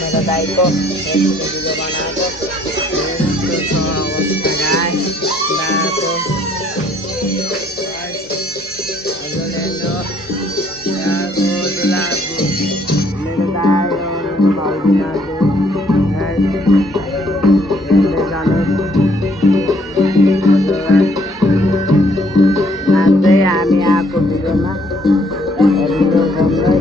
मेरो दाइको भिडियो बनाएको यस्तो छ अवस्था गाइस बाटो हजुरले मेरो दाइ नाच्दै हामी आएको भिडियोमा भिडियो घुम्दै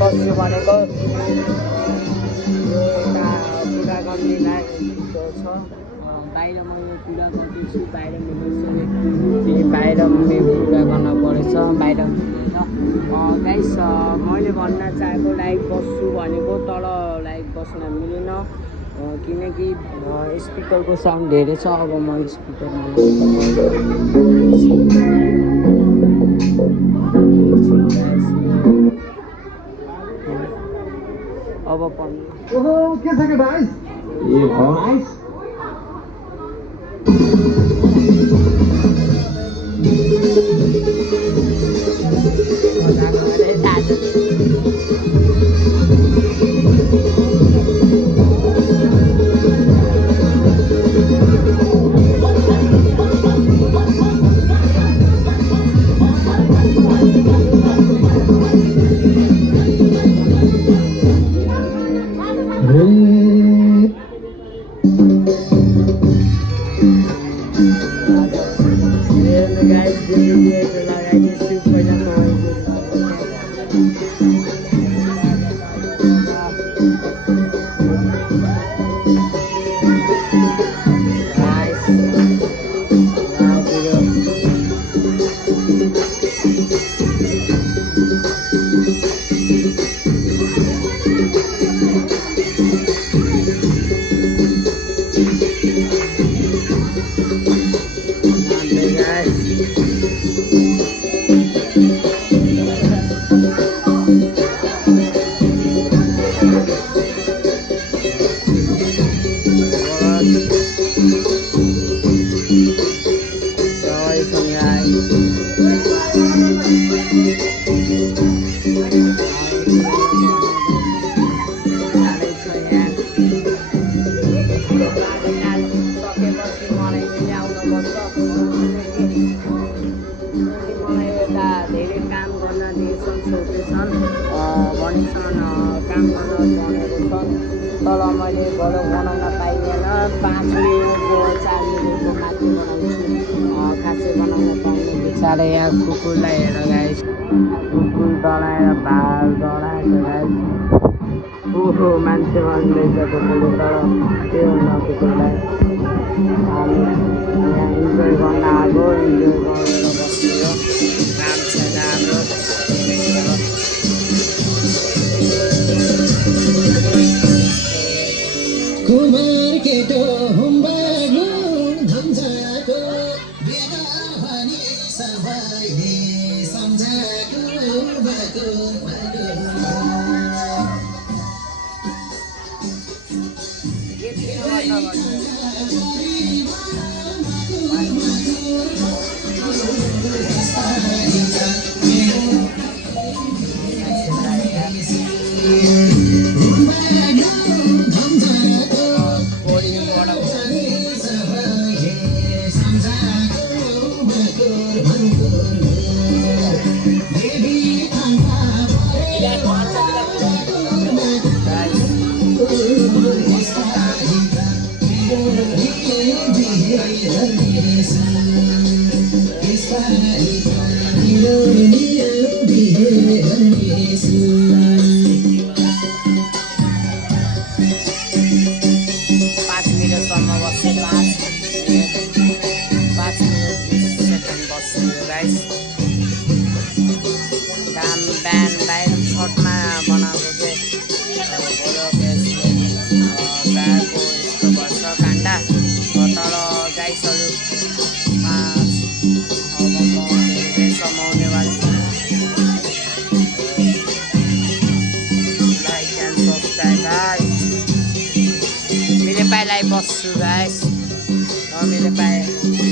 बस्छु भनेको यो यता पुरा गर्नेलाई छ बाहिर म यो पुरा गर्दैछु बाहिर फेरि बाहिर पुरा गर्न परेछ बाहिर गाइस मैले भन्न चाहेको लाइक बस्छु भनेको तर लाइक बस्न मिलेन किनकि स्पिकरको साउन्ड धेरै छ अब म स्पिकरमा अब पनि ओहो के छ के भाइ ए भाइ काम गर्न भनेको छ तर मैले भलो बनाउन पाइँदैन 5 मिनटको 4 मिनटको माथि बनाउँछु खासै बनाउन पाउने बिचारा यहाँ कुकुरलाई हेर गाइस कुकुर डराएर भाल डराएको गाइस ओहो मान्छे भन्दैछ कुकुरले तर त्यो हुन कुकुरलाई हामी यहाँ इन्जोय गर्न आएको इन्जोय गरेर बस्यो काम छैन हाम्रो कुमार केटो हुम्बागु धम्झाको बेला भनी सबैले सम्झाको बाको लाइक्सहरू 5 अब म धेरै समाउने वाला छु लाइक एन्ड सब्सक्राइब गाइस मैले पाइलाई बस्छु गाइस मैले पाएँ